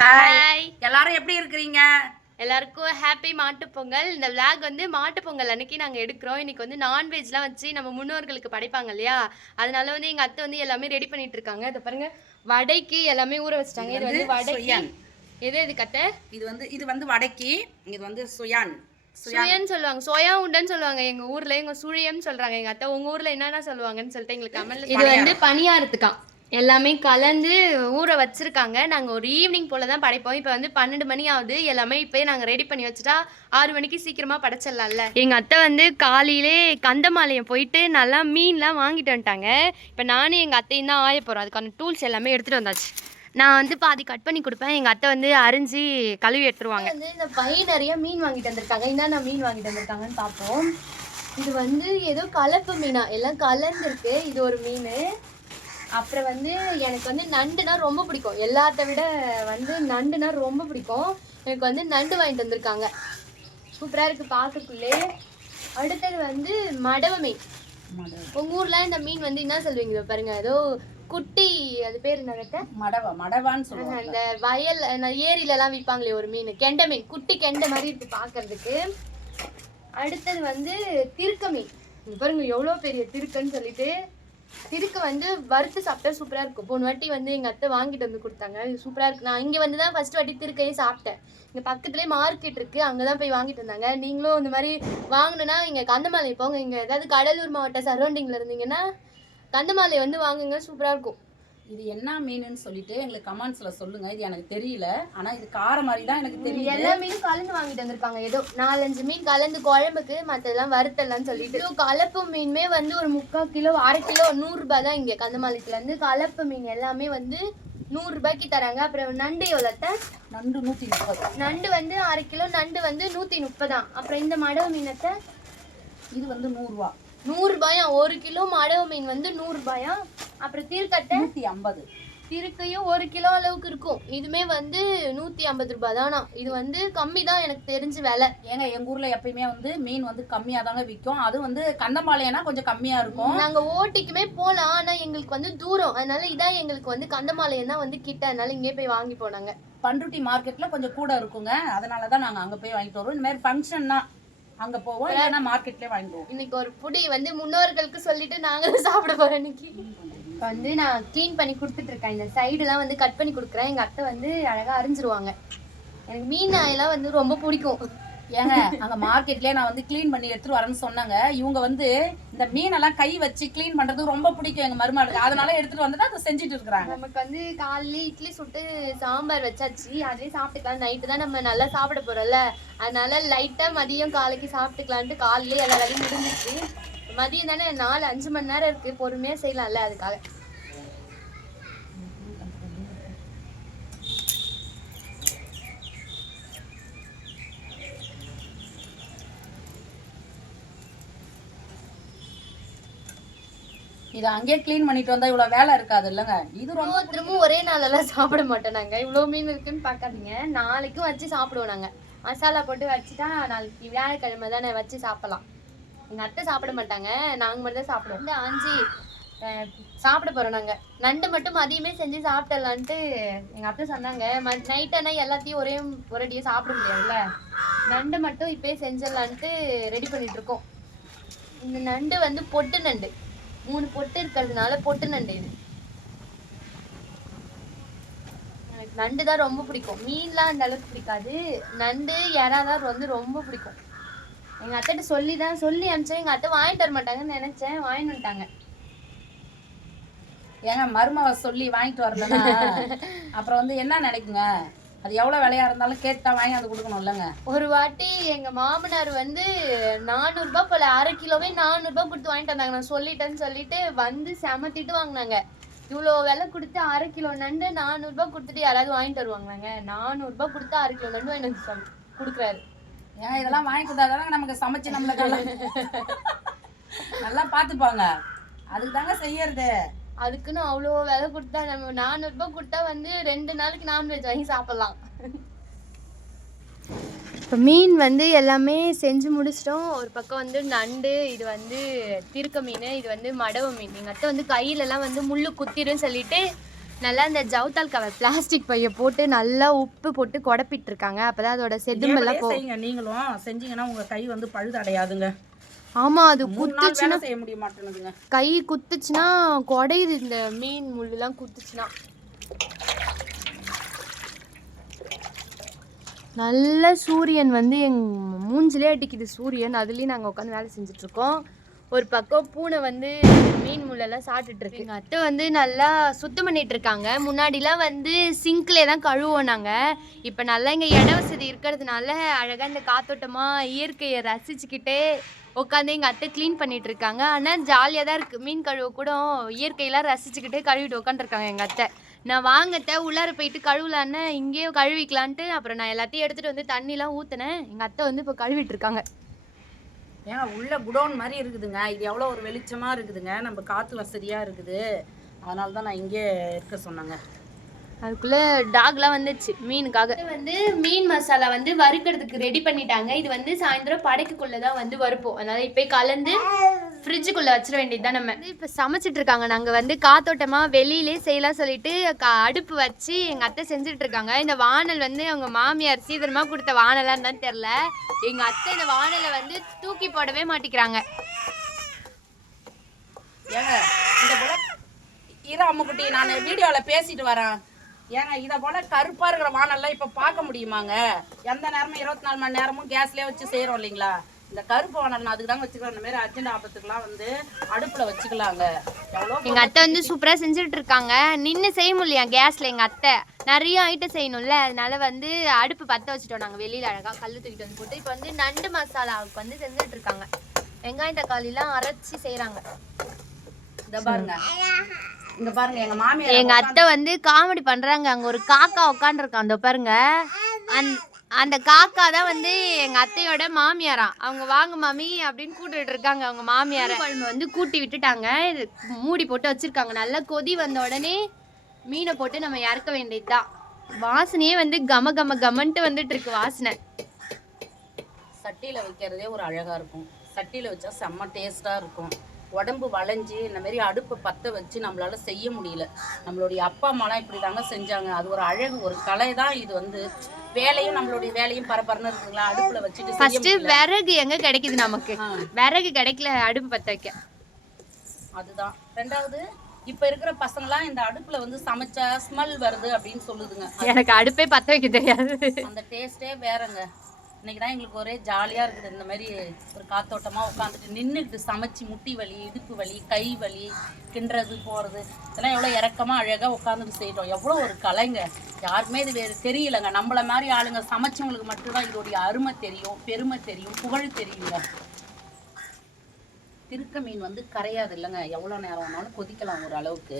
Hi எல்லாரும் எப்படி இருக்கிறீங்க? எல்லாருக்கும் ஹாப்பி மாட்டுப் பொங்கல். இந்த vlog வந்து மாட்டுப் பொங்கல் அன்னைக்கு நாங்கள் எடுக்கிறோம். இன்னைக்கு வந்து நான்வெஜ்லாம் வச்சு நம்ம முன்னோர்களுக்கு படைப்பாங்க இல்லையா? அதனால வந்து எங்கள் அத்தை வந்து எல்லாமே ரெடி பண்ணிட்டு இருக்காங்க. இதை பாருங்க. வடைக்கு எல்லாமே ஊற வச்சிட்டாங்க. இது வந்து வடைக்கு. எது இது கத்தை இது வந்து இது வந்து வடக்கி இது வந்து சுயான். சுயான். சுயன்னு சொல்லுவாங்க. சோயா உண்டன்னு சொல்லுவாங்க. எங்க ஊர்ல எங்க சுழியம்னு சொல்றாங்க. எங்க அத்தை உங்க ஊர்ல என்னென்ன சொல்லுவாங்கன்னு சொல்லிட்டு எங்களுக்கு கமெண்ட்ல இது வந்து பணியாரத்துக்காம் எல்லாமே கலந்து ஊற வச்சிருக்காங்க. நாங்கள் ஒரு ஈவினிங் போல தான் படைப்போம். இப்போ வந்து பன்னெண்டு மணி ஆகுது. எல்லாமே இப்போயே நாங்கள் ரெடி பண்ணி வச்சுட்டா ஆறு மணிக்கு சீக்கிரமாக படைச்சிடலாம்ல. எங்கள் அத்தை வந்து காலையிலே கந்தமாலையம் போயிட்டு நல்லா மீன்லாம் வாங்கிட்டு வந்துட்டாங்க. இப்போ நானும் எங்கள் அத்தையும் தான் ஆய போகிறோம் அதுக்கான டூல்ஸ் எல்லாமே எடுத்துகிட்டு வந்தாச்சு. நான் வந்து பாதி கட் பண்ணி கொடுப்பேன். எங்கள் அத்தை வந்து அரிஞ்சு கழுவி எடுத்துருவாங்க. வந்து இந்த பை நிறைய மீன் வாங்கிட்டு வந்திருக்காங்க. என்னென்ன மீன் வாங்கிட்டு வந்திருக்காங்கன்னு பார்ப்போம். இது வந்து ஏதோ கலப்பு மீனா. எல்லாம் கலந்துருக்கு. இது ஒரு மீன். அப்புறம் வந்து எனக்கு வந்து நண்டுனா ரொம்ப பிடிக்கும். எல்லாத்த விட வந்து நண்டுனா ரொம்ப பிடிக்கும். எனக்கு வந்து நண்டு வாங்கிட்டு வந்திருக்காங்க. சூப்பராக இருக்குது பார்க்கக்குள்ளே அடுத்தது வந்து மடவ மீன். உங்கள் ஊரில் இந்த மீன் வந்து என்ன சொல்லுவீங்க பாருங்க? ஏதோ குட்டி அது பேர் என்ன மடவ மடவான்னு சொல்லுவாங்க. அந்த வயல் அந்த ஏரியில எல்லாம் விற்பாங்களே ஒரு மீன். கெண்டை மீன் குட்டி கெண்டை மாதிரி இருக்கு பார்க்கிறதுக்கு அடுத்தது வந்து திருக்க மீன். பாருங்க எவ்வளோ பெரிய திருக்கன்னு சொல்லிட்டு திருக்க வந்து வறுத்து சாப்பிட்டா சூப்பராக இருக்கும். போன வாட்டி வந்து எங்கள் அத்தை வாங்கிட்டு வந்து கொடுத்தாங்க. இது சூப்பராக இருக்கு. நான் இங்கே வந்து தான் ஃபஸ்ட் வாட்டி திருக்கையே சாப்பிட்டேன். இங்கே பக்கத்துலேயே மார்க்கெட் இருக்குது அங்கே தான் போய் வாங்கிட்டு வந்தாங்க. நீங்களும் இந்த மாதிரி வாங்கணுன்னா இங்கே கந்தமாலை போங்க. இங்கே ஏதாவது கடலூர் மாவட்ட சரௌண்டிங்கில் இருந்தீங்கன்னா கந்தமாலை வந்து வாங்குங்க. சூப்பராக இருக்கும். இது என்ன மீனுன்னு சொல்லிட்டு எங்களுக்கு கமெண்ட்ஸ்ல சொல்லுங்க. இது எனக்கு தெரியல. ஆனா இது கார மாதிரி தான் எனக்கு தெரியும் எல்லா மீனும் கலந்து வாங்கிட்டு வந்திருப்பாங்க. ஏதோ நாலஞ்சு மீன் கலந்து குழம்புக்கு மற்றதெல்லாம் வறுத்தலாம் சொல்லிட்டு. கலப்பு மீனுமே வந்து ஒரு முக்கால் கிலோ அரை கிலோ நூறு ரூபாய் தான் இங்கே கந்தமாலயத்துல இருந்து. கலப்பு மீன் எல்லாமே வந்து நூறு ரூபாய்க்கு தராங்க. அப்புறம் நண்டு எவ்வளோத்த? நண்டு நூத்தி முப்பது. நண்டு வந்து அரை கிலோ நண்டு வந்து நூற்றி முப்பதாம் அப்புறம் இந்த மடவு மீனத்தை? இது வந்து நூறு ரூபா. நூறு ரூபாயா? ஒரு கிலோ மடவு மீன் வந்து நூறு ரூபாயா? அப்புறம் தீர்க்கட்டை? நூத்தி ஐம்பது. திருக்கையும் ஒரு கிலோ அளவுக்கு இருக்கும். இதுமே வந்து நூற்றி ஐம்பது ரூபாய் தானா? இது வந்து கம்மி தான் எனக்கு தெரிஞ்சு விலை. ஏங்க எங்க ஊர்ல எப்பயுமே வந்து மீன் வந்து கம்மியா தாங்க விற்கும் அது வந்து கந்தமாலையனா கொஞ்சம் கம்மியா இருக்கும். நாங்க ஓட்டிக்குமே போலாம். ஆனா எங்களுக்கு வந்து தூரம். அதனால இதான் எங்களுக்கு வந்து கந்தமாலயம் தான் வந்து கிட்ட. அதனால இங்கே போய் வாங்கி போனாங்க பண்ருட்டி மார்க்கெட்ல கொஞ்சம் கூட இருக்குங்க. அதனால தான் நாங்க அங்க போய் வாங்கிட்டு வரோம் இந்த மாதிரி ஃபங்க்ஷன்னா அங்க போவோம். இல்லைன்னா மார்க்கெட்லயே வாங்கிட்டு வருவோம். இன்னைக்கு ஒரு புடி வந்து முன்னோர்களுக்கு சொல்லிட்டு நாங்க தான் சாப்பிட போறோம் இன்னைக்கு. இப்ப வந்து நான் க்ளீன் பண்ணி கொடுத்துட்டு இருக்கேன் இந்த சைடுலாம் வந்து கட் பண்ணி கொடுக்குறேன். எங்க அத்தை வந்து அழகா அரிஞ்சிருவாங்க. எனக்கு மீன் நாயெல்லாம் வந்து ரொம்ப பிடிக்கும். ஏங்க அங்க மார்க்கெட்லயே நான் வந்து க்ளீன் பண்ணி எடுத்துட்டு வரேன்னு சொன்னாங்க. இவங்க வந்து இந்த மீனெல்லாம் கை வச்சு க்ளீன் பண்றது ரொம்ப பிடிக்கும் எங்க மருமகளுக்கு. அதனால எடுத்துட்டு வந்து அதை செஞ்சுட்டு இருக்கிறாங்க. நமக்கு வந்து காலையில இட்லி சுட்டு சாம்பார் வச்சாச்சு. அதே சாப்பிட்டுக்கலாம். நைட்டு தான் நம்ம நல்லா சாப்பிட போறோம்ல. அதனால லைட்டா மதியம் காலைக்கு சாப்பிட்டுக்கலான்ட்டு காலையில எல்லா வேலையும் முடிஞ்சிச்சு மதியம் தானே நாலு அஞ்சு மணி நேரம் இருக்கு. பொறுமையா செய்யலாம்ல அதுக்காக. இதை அங்கேயே க்ளீன் பண்ணிட்டு வந்தா இவ்வளவு வேலை இருக்காது இல்லைங்க. இது ரொம்ப திரும்ப திரும்ப ஒரே நாளெல்லாம் சாப்பிட மாட்டோம் நாங்க இவ்வளவு மீன் இருக்குன்னு பார்க்காதீங்க. நாளைக்கும் வச்சு சாப்பிடுவோம் நாங்க. மசாலா போட்டு வச்சுட்டா நாளைக்கு வியாழக்கிழமை தானே வச்சு சாப்பிடலாம். எங்க அத்தை சாப்பிட மாட்டாங்க. நாங்க மட்டும் தான் சாப்பிடுவோம். வந்து ஆஞ்சி சாப்பிட போறோம் நாங்க. நண்டு மட்டும் மதியமே செஞ்சு சாப்பிடலான்ட்டு எங்க அத்தை சொன்னாங்க. நைட் ஆனா எல்லாத்தையும் ஒரே ஒரேடியே சாப்பிட முடியாதுல்ல? நண்டு மட்டும் இப்பயே செஞ்சிடலான்ட்டு ரெடி பண்ணிட்டு இருக்கோம். இந்த நண்டு வந்து பொட்டு நண்டு. மூணு பொட்டு இருக்கிறதுனால பொட்டு நண்டு இது. எனக்கு நண்டு தான் ரொம்ப பிடிக்கும். மீன்லாம் அந்த அளவுக்கு பிடிக்காது. நண்டு இறா தான் வந்து ரொம்ப பிடிக்கும். எங்க அத்தைட்ட சொல்லி தான் சொல்லி அனுப்பிச்சேன். எங்க அத்தை வாங்கிட்டு வர மாட்டாங்கன்னு நினைச்சேன். வாங்கிட்டு வந்துட்டாங்க. ஏங்க மருமவ சொல்லி வாங்கிட்டு வரலன்னா அப்புறம் வந்து என்ன நினைக்குங்க? அது எவ்வளவு விலையா இருந்தாலும் கேட்டா வாங்கி அது கொடுக்கணும் இல்லைங்க? ஒரு வாட்டி எங்க மாமனார் வந்து நானூறுபா போல அரை கிலோவே நானூறுபா கொடுத்து வாங்கிட்டு வந்தாங்க. நான் சொல்லிட்டேன்னு சொல்லிட்டு வந்து செம திட்டு வாங்கினாங்க. இவ்வளோ விலை கொடுத்து அரை கிலோ நண்டு நானூறுபா கொடுத்துட்டு யாராவது வாங்கிட்டு வருவாங்களாங்க? நானூறுபா கொடுத்து அரை கிலோ நண்டு எனக்கு சொல் கொடுக்குறாரு. ஏன் இதெல்லாம் வாங்கி கொடுத்தாதானே நமக்கு சமைச்சு நம்மளுக்கு நல்லா பார்த்துப்பாங்க. அதுக்கு தாங்க செய்யறது. அதுக்குன்னு அவ்வளோ விலை கொடுத்தா நம்ம நானூறுபா கொடுத்தா வந்து ரெண்டு நாளைக்கு நான்வெஜ் வாங்கி சாப்பிட்லாம். இப்போ மீன் வந்து எல்லாமே செஞ்சு முடிச்சிட்டோம். ஒரு பக்கம் வந்து நண்டு இது வந்து திருக்க மீன் இது வந்து மடவ மீன். எங்கள் அத்தை வந்து கையிலலாம் வந்து முள்ளு குத்திருன்னு சொல்லிட்டு நல்லா இந்த ஜவுத்தால் கவர் பிளாஸ்டிக் பையை போட்டு நல்லா உப்பு போட்டு குடப்பிட்டு இருக்காங்க அப்பதான் அதோட செதும்பெல்லாம் போ செய்யுங்க நீங்களும். செஞ்சீங்கன்னா உங்க கை வந்து பழுது அடையாதுங்க ஆமா அது வேலை செய்ய முடிய மாட்டேனுதுங்க கை குத்துச்சுன்னா குடையுது இந்த மீன் முள்ளுலாம் குத்துச்சுன்னா. நல்ல சூரியன் வந்து எங் மூஞ்சிலே அடிக்குது சூரியன். அதுலேயும் நாங்கள் உட்காந்து வேலை செஞ்சுட்டு இருக்கோம். ஒரு பக்கம் பூனை வந்து மீன் முள்ளெல்லாம் சாப்பிட்டுட்டு இருக்கு. எங்கள் அத்தை வந்து நல்லா சுத்தம் பண்ணிட்டு இருக்காங்க முன்னாடிலாம் வந்து சிங்க்லே தான் கழுவோம் நாங்கள் இப்போ நல்லா இங்கே இட வசதி இருக்கிறதுனால அழகாக இந்த காத்தோட்டமாக இயற்கையை ரசிச்சுக்கிட்டே உட்காந்து எங்கள் அத்தை க்ளீன் பண்ணிட்டு இருக்காங்க ஆனால் ஜாலியாக தான் இருக்குது மீன் கழுவ கூட இயற்கையெல்லாம் ரசிச்சுக்கிட்டே கழுவிட்டு உட்காந்துருக்காங்க எங்கள் அத்தை. நான் வாங்கத்த உள்ளார போயிட்டு கழுவலான்னு இங்கேயே கழுவிக்கலான்ட்டு அப்புறம் நான் எல்லாத்தையும் எடுத்துகிட்டு வந்து தண்ணிலாம் ஊற்றினேன் எங்கள் அத்தை வந்து இப்போ கழுவிட்டு இருக்காங்க ஏங்க உள்ள குடோன் மாதிரி இருக்குதுங்க. இது எவ்வளோ ஒரு வெளிச்சமாக இருக்குதுங்க. நம்ம காற்று வசதியாக இருக்குது. அதனால தான் நான் இங்கே இருக்க சொன்னாங்க. அதுக்குள்ளே டாக்லாம் வந்துச்சு மீனுக்காக. இது வந்து மீன் மசாலா வந்து வறுக்கிறதுக்கு ரெடி பண்ணிட்டாங்க. இது வந்து சாயந்தரம் படைக்குள்ளே தான் வந்து வறுப்போம். அதனால் இப்போ கலந்து ஃப்ரிட்ஜுக்குள்ளே வச்சிட வேண்டியது தான் நம்ம இப்போ சமைச்சிட்டு இருக்காங்க. நாங்கள் வந்து காத்தோட்டமாக வெளியிலே செய்யலாம் சொல்லிட்டு கா அடுப்பு வச்சு எங்கள் அத்தை செஞ்சுட்டு இருக்காங்க. இந்த வானல் வந்து அவங்க மாமியார் சீதனமாக கொடுத்த வானலான்னு தான் தெரில எங்கள் அத்தை இந்த வானலை வந்து தூக்கி போடவே மாட்டேங்கிறாங்க ஏங்க இந்த போல இரு அம்முக்குட்டி நான் வீடியோவில் பேசிட்டு வரேன். ஏங்க இதை போல கருப்பா இருக்கிற வானெல்லாம் இப்போ பார்க்க முடியுமாங்க? எந்த நேரமும் இருபத்தி நாலு மணி நேரமும் கேஸ்லேயே வச்சு செய்கிறோம் இல்லைங்களா? இந்த கருப்பு வானல் நான் அதுக்கு தாங்க வச்சுக்கிறேன் இந்த மாதிரி அர்ஜென்ட் ஆபத்துக்குலாம் வந்து அடுப்பில் வச்சுக்கலாங்க. எவ்வளோ எங்கள் அத்தை வந்து சூப்பராக செஞ்சுட்டு இருக்காங்க நின்று செய்ய முடியலையா கேஸில் எங்கள் அத்தை? நிறைய ஐட்டம் செய்யணும்ல. அதனால வந்து அடுப்பு பற்ற வச்சுட்டோம் நாங்கள் வெளியில் அழகாக கல் தூக்கிட்டு வந்து போட்டு இப்போ வந்து நண்டு மசாலாவுக்கு வந்து செஞ்சுட்டு இருக்காங்க வெங்காயம் தக்காளிலாம் அரைச்சி செய்கிறாங்க இந்த பாருங்க. இங்க பாருங்க எங்க மாமியார் எங்கள் அத்தை வந்து காமெடி பண்ணுறாங்க அங்கே ஒரு காக்கா உட்காந்துருக்கான் அந்த பாருங்க. அந்த காக்கா தான் வந்து எங்கள் அத்தையோட மாமியாராம் அவங்க வாங்க மாமி அப்படின்னு கூட்டிட்டு இருக்காங்க அவங்க மாமியாரை. குழம்பு வந்து கூட்டி விட்டுட்டாங்க. இது மூடி போட்டு வச்சிருக்காங்க. நல்லா கொதி வந்த உடனே மீனை போட்டு நம்ம இறக்க வேண்டியதுதான். வாசனையே வந்து கம கம கமன்ட்டு வந்துட்டு இருக்கு வாசனை. சட்டியில வைக்கிறதே ஒரு அழகா இருக்கும். சட்டியில வச்சா செம்ம டேஸ்டா இருக்கும். உடம்பு வளைஞ்சு இந்த மாதிரி அடுப்பு பத்த வச்சு நம்மளால செய்ய முடியல. நம்மளுடைய அப்பா அம்மாலாம் இப்படி தாங்க செஞ்சாங்க. அது ஒரு அழகு ஒரு கலை தான் இது வந்து. வேலையும் நம்மளுடைய வேலையும் பரபரன்னு இருக்குங்களா அடுப்புல வச்சுட்டு ஃபர்ஸ்ட் விறகு எங்க கிடைக்குது நமக்கு. விறகு கிடைக்கல அடுப்பு பத்த வைக்க. அதுதான். ரெண்டாவது இப்ப இருக்கிற பசங்களாம் இந்த அடுப்புல வந்து சமைச்சா ஸ்மெல் வருது அப்படின்னு சொல்லுதுங்க. எனக்கு அடுப்பே பத்த வைக்க தெரியாது. அந்த டேஸ்டே வேறங்க. இன்னைக்கு தான் எங்களுக்கு ஒரே ஜாலியாக இருக்குது. இந்த மாதிரி ஒரு காத்தோட்டமாக உட்காந்துட்டு நின்றுக்கிட்டு சமைச்சு முட்டி வலி இடுப்பு வலி கை வலி கிண்டுறது போகிறது இதெல்லாம் எவ்வளோ இறக்கமாக அழகாக உட்காந்துட்டு செய்கிறோம் எவ்வளோ ஒரு கலைங்க. யாருக்குமே இது வேறு தெரியலங்க. நம்மள மாதிரி ஆளுங்க சமைச்சவங்களுக்கு மட்டும்தான் இதோடைய அருமை தெரியும் பெருமை தெரியும் புகழ் தெரியுங்க. திருக்க மீன் வந்து கரையாது இல்லைங்க. எவ்வளோ நேரம் வேணாலும் கொதிக்கலாம் ஒரு அளவுக்கு.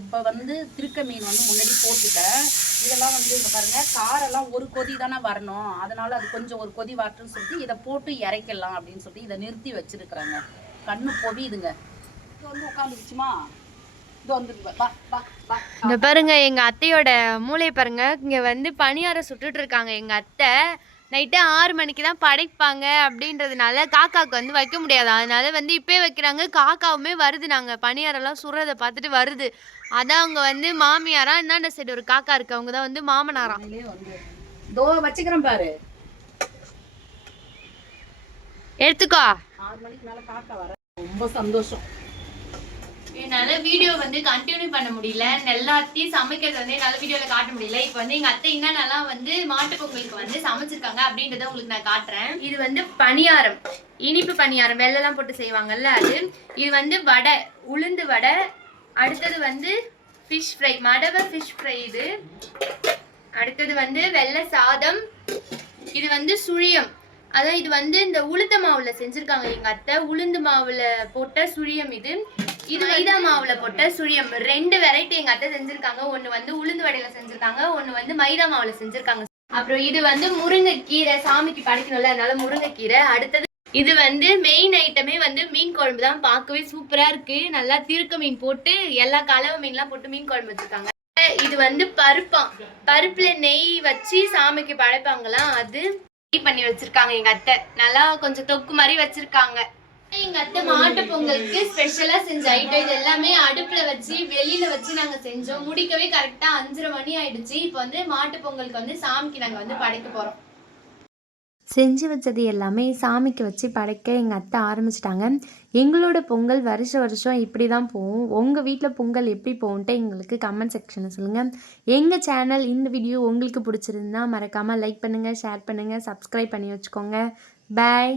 இப்போ வந்து திருக்க மீன் வந்து முன்னாடி போட்டுட்டேன். இதெல்லாம் வந்து இப்போ பாருங்க காரெல்லாம் ஒரு கொதி தானே வரணும். அதனால அது கொஞ்சம் ஒரு கொதி வரட்டும்னு சொல்லிட்டு இதை போட்டு இறக்கலாம் அப்படின்னு சொல்லிட்டு இதை நிறுத்தி வச்சிருக்கிறேங்க. கண்ணு பொவியுதுங்க இது வந்து உட்காந்துருச்சுமா இந்த பாருங்க எங்க அத்தையோட மூளை பாருங்க இங்க வந்து பணியாரம் சுட்டுட்டு இருக்காங்க எங்க அத்தை. நைட்டு ஆறு மணிக்கு தான் படைப்பாங்க அப்படின்றதுனால காக்காவுக்கு வந்து வைக்க முடியாது. அதனால வந்து இப்பே வைக்கிறாங்க. காக்காவுமே வருது நாங்க. பணியாரம்லாம் சுடுறதை பார்த்துட்டு வருது. அதான் அவங்க வந்து மாமியாரா இந்தாண்ட சைடு ஒரு காக்கா இருக்கு. அவங்க தான் வந்து வந்து இதோ வச்சுக்கிறேன் பாரு. எடுத்துக்கோ. ஆறு மணிக்கு மேல காக்கா வர. ரொம்ப சந்தோஷம். என்னால வீடியோ வந்து கண்டினியூ பண்ண முடியல. எல்லாத்தையும் சமைக்கிறது வந்து என்னால வீடியோல காட்ட முடியல. இப்போ வந்து எங்க அத்தை என்னென்னலாம் வந்து மாட்டு பொங்கலுக்கு வந்து சமைச்சிருக்காங்க அப்படின்றத உங்களுக்கு நான் காட்டுறேன். இது வந்து பணியாரம். இனிப்பு பணியாரம். வெள்ளெல்லாம் போட்டு செய்வாங்கல்ல அது. இது வந்து வடை. உளுந்து வடை. அடுத்தது வந்து ஃபிஷ் ஃப்ரை மடவை ஃபிஷ் ஃப்ரை இது. அடுத்தது வந்து வெள்ளை சாதம். இது வந்து சுழியம். அதான் இது வந்து இந்த உளுந்த மாவுல செஞ்சிருக்காங்க எங்க அத்தை. உளுந்து மாவுல போட்ட சுழியம் இது. இது மைதா மாவுல போட்ட சுழியம். ரெண்டு வெரைட்டி எங்க அத்தை செஞ்சிருக்காங்க. ஒன்னு வந்து உளுந்து வடையில செஞ்சிருக்காங்க. ஒன்னு வந்து மைதா மாவுல செஞ்சிருக்காங்க. அப்புறம் இது வந்து முருங்கைக்கீரை சாமிக்கு படைக்கணும்ல அதனால முருங்கைக்கீரை. அடுத்தது இது வந்து மெயின் ஐட்டமே வந்து மீன் குழம்பு தான். பார்க்கவே சூப்பரா இருக்கு. நல்லா திருக்க மீன் போட்டு எல்லா கலவை மீன்லாம் போட்டு மீன் குழம்பு வச்சிருக்காங்க. இது வந்து பருப்பாம் பருப்புல நெய் வச்சு சாமிக்கு படைப்பாங்களாம். அது பண்ணி வச்சிருக்காங்க எங்க அத்தை. நல்லா கொஞ்சம் தொக்கு மாதிரி வச்சிருக்காங்க. எங்க அத்தை மாட்டு பொங்கலுக்கு ஸ்பெஷலா செஞ்ச ஐட்டம் இது எல்லாமே அடுப்புல வச்சு வெளியில வச்சு நாங்க செஞ்சோம். முடிக்கவே கரெக்டா அஞ்சரை மணி ஆயிடுச்சு. இப்போ வந்து மாட்டு பொங்கலுக்கு வந்து சாமிக்கு நாங்க வந்து படைக்க போறோம். செஞ்சு வச்சது எல்லாமே சாமிக்கு வச்சு படைக்க எங்கள் அத்தை ஆரம்பிச்சிட்டாங்க. எங்களோட பொங்கல் வருஷ வருஷம் இப்படி தான் போகும். உங்கள் வீட்டில் பொங்கல் எப்படி போகும்ன்ட்டு எங்களுக்கு கமெண்ட் செக்ஷனில் சொல்லுங்கள் எங்கள் சேனல் இந்த வீடியோ உங்களுக்கு பிடிச்சிருந்தா மறக்காமல் லைக் பண்ணுங்கள் ஷேர் பண்ணுங்கள் சப்ஸ்கிரைப் பண்ணி வச்சுக்கோங்க. பாய்